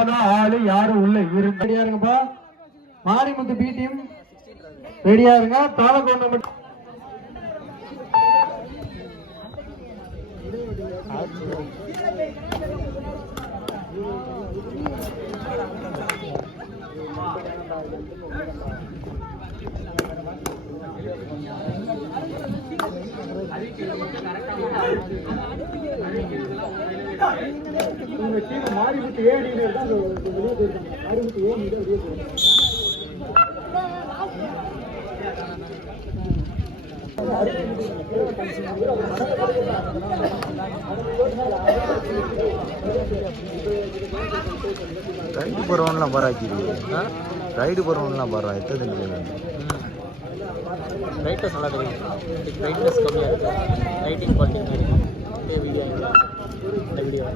இல்லாத ஆளு யாரும் உள்ள ரெடியா இருங்கப்பா. மாரிமுத்து பி டீம் ரெடியா இருங்க. தாளக்கோணம் மட்டும் மாரிமுத்து ஏடி மாரிமுத்து ஏடி வெளியே ரைடு போறவன்லாம் பாராக்கி ரைடு போறவன்லாம் பாரா எத்தனை ரைட்டர்ஸ் நல்லா தெரியும். ரைட்னஸ் கம்மியாக இருக்குது. ரைட்டிங் குவாலிட்டி இந்த வீடியோ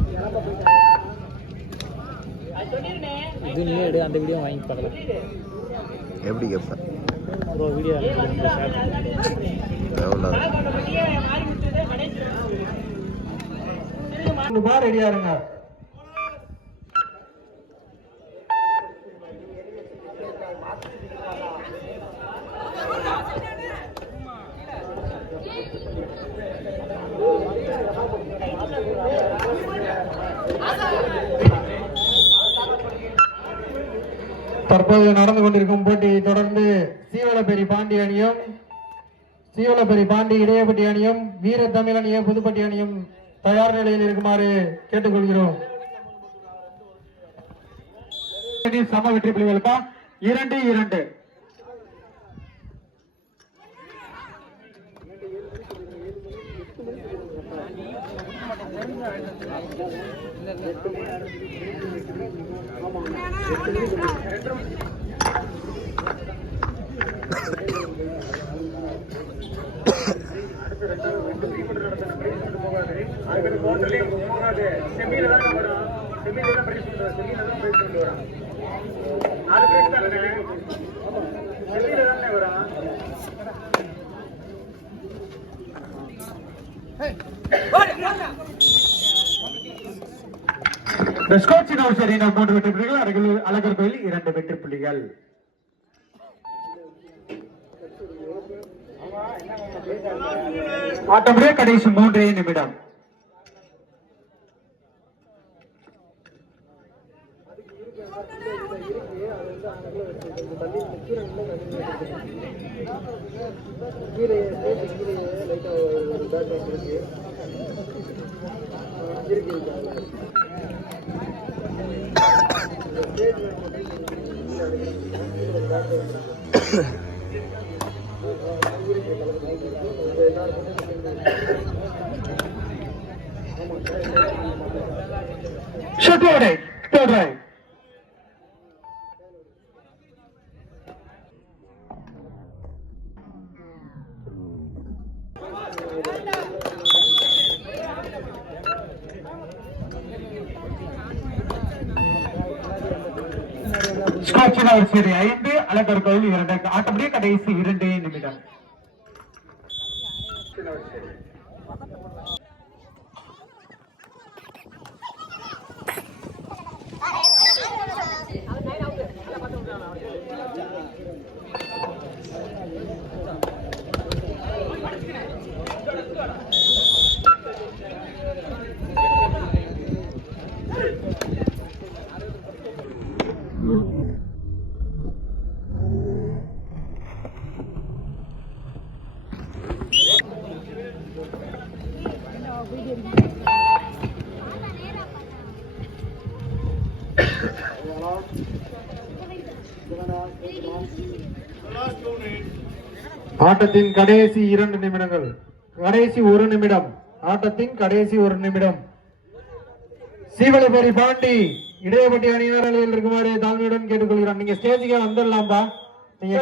இது நீயே எடு. அந்த வீடியோ வாங்கி பார்க்கலாம். எப்படி கேட்பேன் ப்ரோ வீடியோ ரெடியா இருங்க. தற்போது நடந்து கொண்டிருக்கும் போட்டியை தொடர்ந்து சீவலப்பேரி பாண்டி அணியும் சீவலப்பேரி பாண்டி இடையப்பட்டி அணியும் வீர தமிழ் அணியும் புதுப்பட்டி அணியும் தயார் நிலையில் இருக்குமாறு கேட்டுக்கொள்கிறோம். சம வெற்றி புள்ளிகளுக்கா 2-2. மூன்று வெற்றி புள்ளிகள், அழகர் கோயில் 2 வெற்றி புள்ளிகள். ஆட்டமுடைய கடைசி 3 நிமிடம். Shoot right, third right. சரி 5 அழகர் கோயில் 2. ஆட்டமுடைய கடைசி 2 நிமிடம். ஆட்டத்தின் கடைசி 2 நிமிடங்கள், கடைசி 1 நிமிடம், ஆட்டத்தின் கடைசி 1 நிமிடம். சீவலப்பேரி பாண்டி இடையப்பட்டி அணியினரில் இருக்குமாறு தாழ்மையுடன் கேட்டுக்கொள்கிறோம். நீங்க ஸ்டேஜுக்கு வந்துடலாம்பா. நீங்க